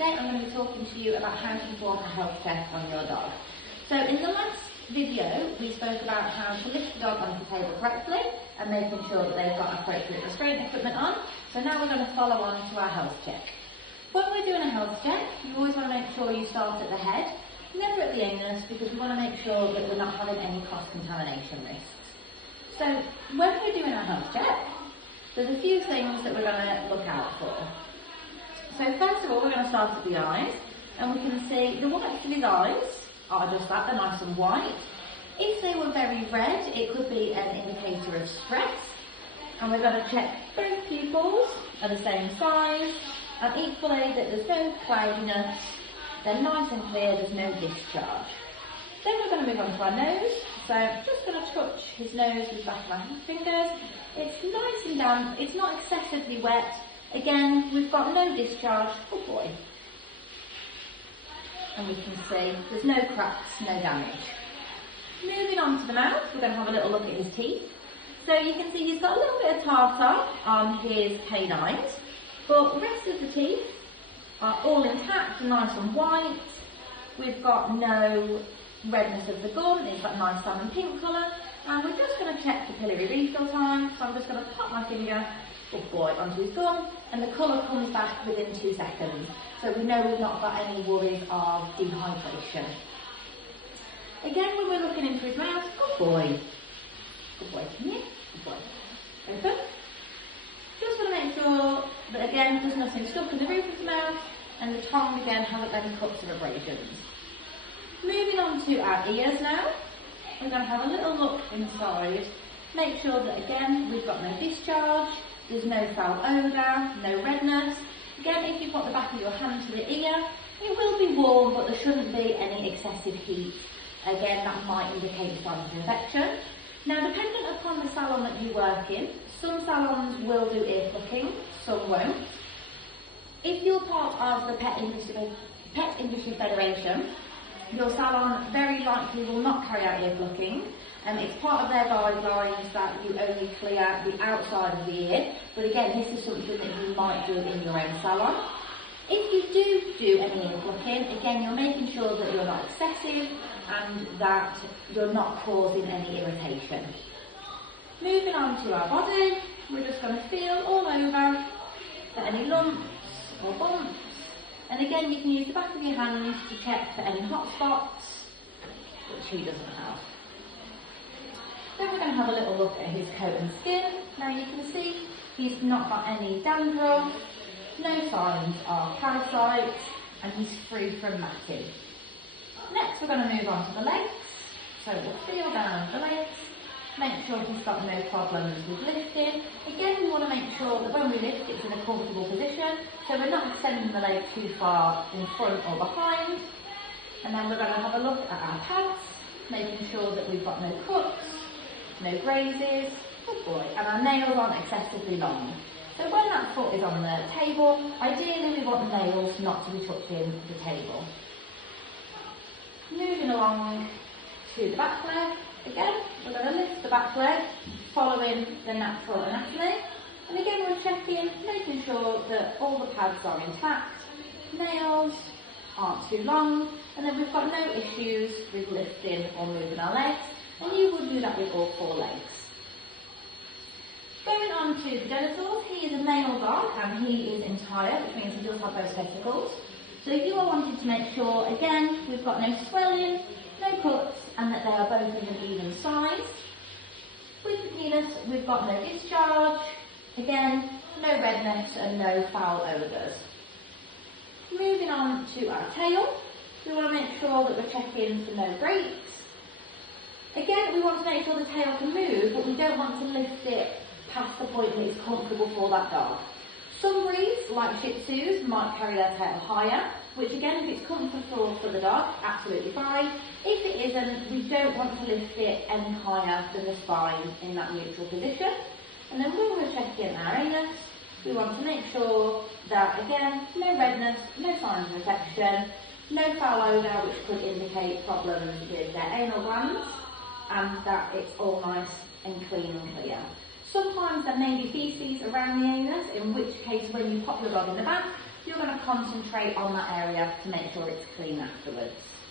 today I'm going to be talking to you about how to perform a health check on your dog. So in the last video we spoke about how to lift the dog onto the table correctly and making sure that they've got appropriate restraint equipment on. So now we're going to follow on to our health check. When we're doing a health check, you always want to make sure you start at the head, never at the anus, because we want to make sure that we're not having any cross-contamination risks. So when we're doing our health check, there's a few things that we're going to look out for. So first of all, we're going to start at the eyes, and we can see the whites of his eyes are just that, they're nice and white. If they were very red, it could be an indicator of stress. And we're going to check both pupils are the same size, and equally that there's no cloudiness, they're nice and clear, there's no discharge. Then we're going to move on to our nose. So I'm just going to touch his nose with the back of my fingers. It's nice and damp, it's not excessively wet. Again, we've got no discharge, good boy. And we can see there's no cracks, no damage. Moving on to the mouth, we're going to have a little look at his teeth. So you can see he's got a little bit of tartar on his canines, but the rest of the teeth are all intact, nice and white. We've got no redness of the gum, it's that nice salmon pink colour. And we're just going to check the piliary refill time, so I'm just going to pop my finger, good boy, onto his gum, and the colour comes back within 2 seconds. So we know we've not got any worries of dehydration. Again, when we're looking into his mouth, good boy. Good boy, come here, good boy. Open. Just want to make sure that, again, there's nothing stuck in the roof of the mouth, and the tongue, again, hasn't got any cuts or abrasions. Moving on to our ears now. We're going to have a little look inside. Make sure that, again, we've got no discharge, there's no foul odour, no redness. Again, if you've got the back of your hand to the ear, it will be warm, but there shouldn't be any excessive heat. Again, that might indicate signs of infection. Now, dependent upon the salon that you work in, some salons will do ear plucking, some won't. If you're part of the Pet Industry Federation, your salon very likely will not carry out ear plucking. It's part of their guidelines that you only clear the outside of the ear, but again, this is something that you might do in your own salon. If you do any ear plucking, again, you're making sure that you're not excessive and that you're not causing any irritation. Moving on to our body, we're just going to feel all over for any lumps or bumps. And again, you can use the back of your hand to check for any hot spots, which he doesn't have. Then we're going to have a little look at his coat and skin. Now you can see he's not got any dandruff, no signs of parasites, and he's free from matting. Next we're going to move on to the legs. So we'll feel down the legs, make sure he's got no problems with lifting. Again, we want to make sure that when we lift it's in a comfortable position, so we're not extending the leg too far in front or behind. And then we're going to have a look at our pads, making sure that we've got no cuts, no grazes, good boy, and our nails aren't excessively long. So when that foot is on the table, ideally we want the nails not to be touching the table. Moving along to the back leg, again, we're going to lift the back leg, following the natural anatomy. And again, we're checking, making sure that all the pads are intact, nails aren't too long, and then we've got no issues with lifting or moving our legs, and you would do that with all 4 legs. Going on to the genitals, he is a male dog and he is entire, which means he does have both testicles. So if you are wanting to make sure, again, we've got no swelling, no cuts, and that they are both of an even size. With the penis, we've got no discharge, again, no redness and no foul odours. Moving on to our tail, we want to make sure that we're checking for no breaks. Again, we want to make sure the tail can move, but we don't want to lift it past the point that it's comfortable for that dog. Some breeds, like Shih Tzus, might carry their tail higher, which again, if it's comfortable for the dog, absolutely fine. If it isn't, we don't want to lift it any higher than the spine in that neutral position. And then when we're checking our anus, we want to make sure that, again, no redness, no signs of infection, no foul odour, which could indicate problems with their anal glands, and that it's all nice and clean and clear. Sometimes there may be feces around the anus, in which case when you pop your dog in the back, you're want to concentrate on that area to make sure it's clean afterwards.